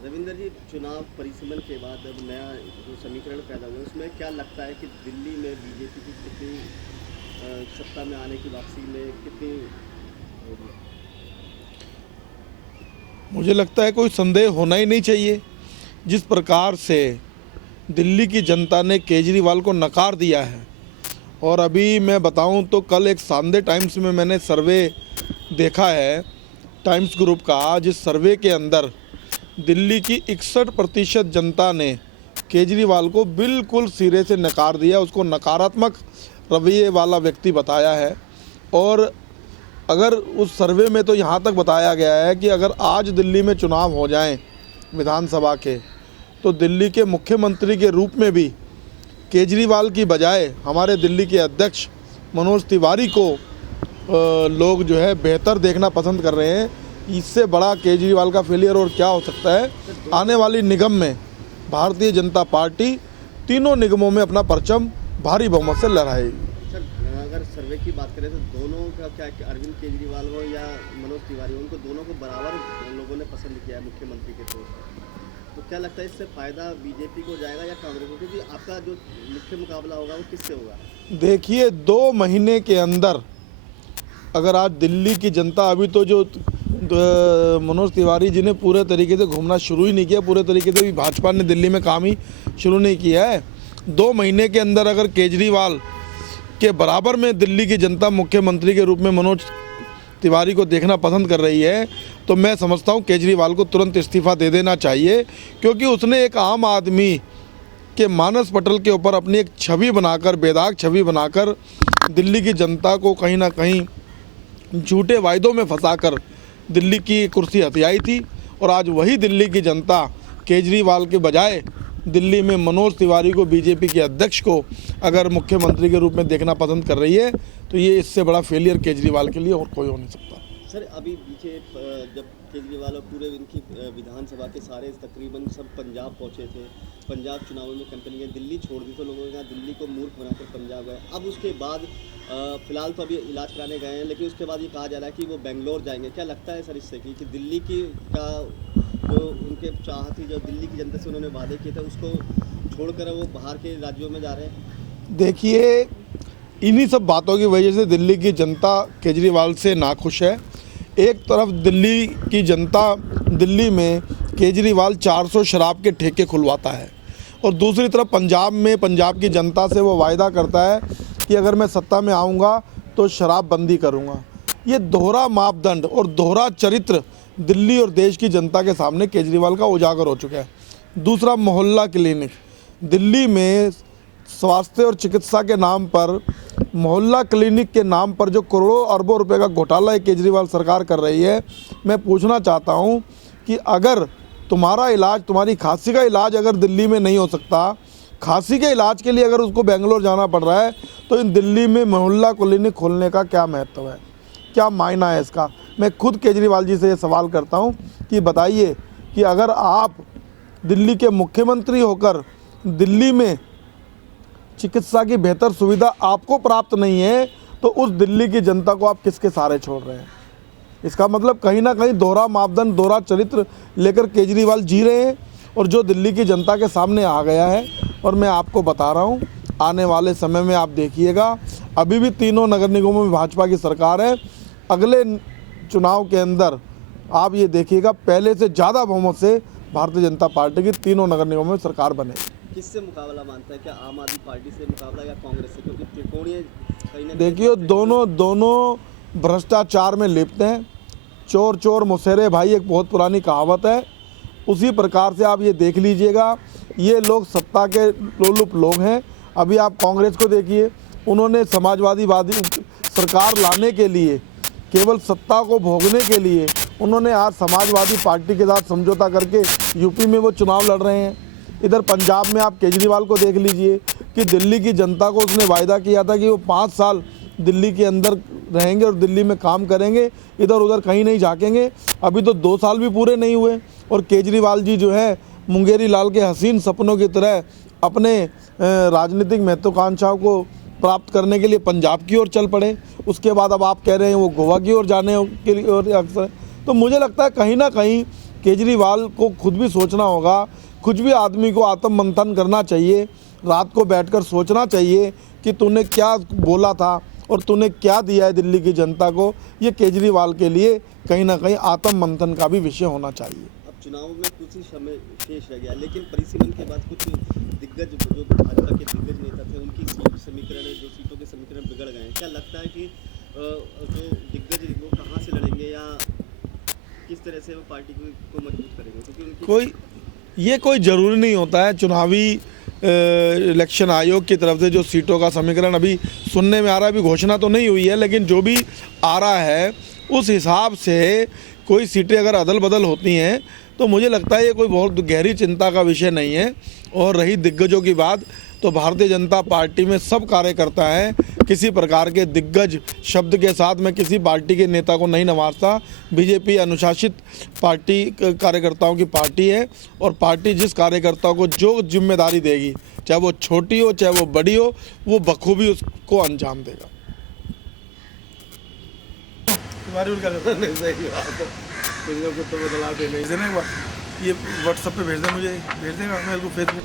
रविंद्र जी, चुनाव परिसमन के बाद अब नया जो समीकरण पैदा हुआ है उसमें क्या लगता है कि दिल्ली में बीजेपी की कितनी सत्ता में आने की वापसी में कितनी होगी? मुझे लगता है कोई संदेह होना ही नहीं चाहिए। जिस प्रकार से दिल्ली की जनता ने केजरीवाल को नकार दिया है, और अभी मैं बताऊं तो कल एक संडे टाइम्स में मैंने सर्वे देखा है टाइम्स ग्रुप का, जिस सर्वे के अंदर दिल्ली की 61% जनता ने केजरीवाल को बिल्कुल सिरे से नकार दिया, उसको नकारात्मक रवैये वाला व्यक्ति बताया है। और अगर उस सर्वे में तो यहाँ तक बताया गया है कि अगर आज दिल्ली में चुनाव हो जाएं विधानसभा के, तो दिल्ली के मुख्यमंत्री के रूप में भी केजरीवाल की बजाय हमारे दिल्ली के अध्यक्ष मनोज तिवारी को लोग जो है बेहतर देखना पसंद कर रहे हैं। इससे बड़ा केजरीवाल का फेलियर और क्या हो सकता है। आने वाली निगम में भारतीय जनता पार्टी तीनों निगमों में अपना परचम भारी बहुमत से लहराएगी। सर, अगर सर्वे की बात करें तो दोनों का क्या है कि अरविंद केजरीवाल हो या मनोज तिवारी हो, उनको दोनों को बराबर लोगों ने पसंद किया है मुख्यमंत्री के तौर पर। तो क्या लगता है इससे फ़ायदा बीजेपी को जाएगा या कांग्रेस को? क्योंकि आपका जो मुख्य मुकाबला होगा वो किससे होगा? देखिए, 2 महीने के अंदर अगर आज दिल्ली की जनता, अभी तो जो मनोज तिवारी जी ने पूरे तरीके से घूमना शुरू ही नहीं किया, पूरे तरीके से भी भाजपा ने दिल्ली में काम ही शुरू नहीं किया है। 2 महीने के अंदर अगर केजरीवाल के बराबर में दिल्ली की जनता मुख्यमंत्री के रूप में मनोज तिवारी को देखना पसंद कर रही है, तो मैं समझता हूं केजरीवाल को तुरंत इस्तीफ़ा दे देना चाहिए। क्योंकि उसने एक आम आदमी के मानस पटल के ऊपर अपनी एक छवि बनाकर, बेदाग छवि बनाकर दिल्ली की जनता को कहीं ना कहीं झूठे वायदों में फंसाकर दिल्ली की कुर्सी हथियाई थी। और आज वही दिल्ली की जनता केजरीवाल के बजाय दिल्ली में मनोज तिवारी को, बीजेपी के अध्यक्ष को अगर मुख्यमंत्री के रूप में देखना पसंद कर रही है, तो ये इससे बड़ा फेलियर केजरीवाल के लिए और कोई हो नहीं सकता। सर, अभी पीछे जब केजरीवाल और पूरे इनकी विधानसभा के सारे तकरीबन सब पंजाब पहुंचे थे, पंजाब चुनावों में कैंपेनिंग किया, दिल्ली छोड़ दी तो लोगों ने कहा दिल्ली को मूर्ख बनाकर पंजाब गए। अब उसके बाद फिलहाल तो अभी इलाज कराने गए हैं, लेकिन उसके बाद ये कहा जा रहा है कि वो बेंगलोर जाएंगे। क्या लगता है सर इससे कि दिल्ली की का जो उनके चाहत थी, जो दिल्ली की जनता से उन्होंने वादे किए थे, उसको छोड़कर वो बाहर के राज्यों में जा रहे हैं? देखिए, इन्हीं सब बातों की वजह से दिल्ली की जनता केजरीवाल से नाखुश है। एक तरफ दिल्ली की जनता, दिल्ली में केजरीवाल 400 शराब के ठेके खुलवाता है, और दूसरी तरफ पंजाब में पंजाब की जनता से वो वायदा करता है कि अगर मैं सत्ता में आऊँगा तो शराब बंदी करूँगा। ये दोहरा मापदंड और दोहरा चरित्र दिल्ली और देश की जनता के सामने केजरीवाल का उजागर हो चुका है। दूसरा, मोहल्ला क्लिनिक। दिल्ली में स्वास्थ्य और चिकित्सा के नाम पर, मोहल्ला क्लिनिक के नाम पर जो करोड़ों अरबों रुपए का घोटाला केजरीवाल सरकार कर रही है, मैं पूछना चाहता हूं कि अगर तुम्हारा इलाज, तुम्हारी खांसी का इलाज अगर दिल्ली में नहीं हो सकता, खांसी के इलाज के लिए अगर उसको बेंगलोर जाना पड़ रहा है, तो इन दिल्ली में मोहल्ला क्लिनिक खोलने का क्या महत्व है, क्या मायना है इसका? मैं खुद केजरीवाल जी से ये सवाल करता हूं कि बताइए कि अगर आप दिल्ली के मुख्यमंत्री होकर दिल्ली में चिकित्सा की बेहतर सुविधा आपको प्राप्त नहीं है, तो उस दिल्ली की जनता को आप किसके सहारे छोड़ रहे हैं? इसका मतलब कहीं ना कहीं दोहरा मापदंड, दोहरा चरित्र लेकर केजरीवाल जी रहे हैं, और जो दिल्ली की जनता के सामने आ गया है। और मैं आपको बता रहा हूं, आने वाले समय में आप देखिएगा, अभी भी तीनों नगर निगमों में भाजपा की सरकार है। अगले चुनाव के अंदर आप ये देखिएगा, पहले से ज़्यादा बहुमत से भारतीय जनता पार्टी की तीनों नगर निगमों में सरकार बनेगी। किससे मुकाबला मानता है? क्या आम आदमी पार्टी से मुकाबला या कांग्रेस से? क्योंकि त्रिकोणीय कहीं ना देखिए, दोनों भ्रष्टाचार में लिप्त हैं। चोर चोर मुसहरे भाई, एक बहुत पुरानी कहावत है। उसी प्रकार से आप ये देख लीजिएगा, ये लोग सत्ता के लोलुप लोग हैं। अभी आप कांग्रेस को देखिए, उन्होंने समाजवादी सरकार लाने के लिए, केवल सत्ता को भोगने के लिए उन्होंने आज समाजवादी पार्टी के साथ समझौता करके यूपी में वो चुनाव लड़ रहे हैं। इधर पंजाब में आप केजरीवाल को देख लीजिए कि दिल्ली की जनता को उसने वायदा किया था कि वो 5 साल दिल्ली के अंदर रहेंगे और दिल्ली में काम करेंगे, इधर उधर कहीं नहीं झाँकेंगे। अभी तो 2 साल भी पूरे नहीं हुए, और केजरीवाल जी जो है मुंगेरी लाल के हसीन सपनों की तरह अपने राजनीतिक महत्वाकांक्षाओं को प्राप्त करने के लिए पंजाब की ओर चल पड़े। उसके बाद अब आप कह रहे हैं वो गोवा की ओर जाने के लिए और अक्सर। तो मुझे लगता है कहीं ना कहीं केजरीवाल को खुद भी सोचना होगा, कुछ भी आदमी को आत्म मंथन करना चाहिए, रात को बैठकर सोचना चाहिए कि तूने क्या बोला था और तूने क्या दिया है दिल्ली की जनता को। ये केजरीवाल के लिए कहीं ना कहीं आत्म मंथन का भी विषय होना चाहिए। अब चुनाव में कुछ ही समय शेष रह गया, लेकिन परिसीमन के बाद कुछ दिग्गज जो भाजपा के दिग्गज नेता थे उनकी सीटों के समीकरण बिगड़ गए हैं। क्या लगता है कि जो दिग्गज वो कहाँ से लड़ेंगे या किस तरह से वो पार्टी को मजबूत करेंगे? क्योंकि कोई ज़रूरी नहीं होता है। चुनावी इलेक्शन आयोग की तरफ से जो सीटों का समीकरण अभी सुनने में आ रहा है, अभी घोषणा तो नहीं हुई है, लेकिन जो भी आ रहा है उस हिसाब से कोई सीटें अगर अदल बदल होती हैं तो मुझे लगता है ये कोई बहुत गहरी चिंता का विषय नहीं है। और रही दिग्गजों की बात, तो भारतीय जनता पार्टी में सब कार्यकर्ता हैं, किसी प्रकार के दिग्गज शब्द के साथ मैं किसी पार्टी के नेता को नहीं नवाजता। बीजेपी अनुशासित पार्टी कार्यकर्ताओं की पार्टी है और पार्टी जिस कार्यकर्ता को जो जिम्मेदारी देगी, चाहे वो छोटी हो चाहे वो बड़ी हो, वो बखूबी उसको अंजाम देगा। तुम्हारी उनका नहीं सही बात है, कुछ ना कुछ तो बदला देने ये व्हाट्सएप पे भेज दे, मुझे भेज देगा, मेरे को फेसबुक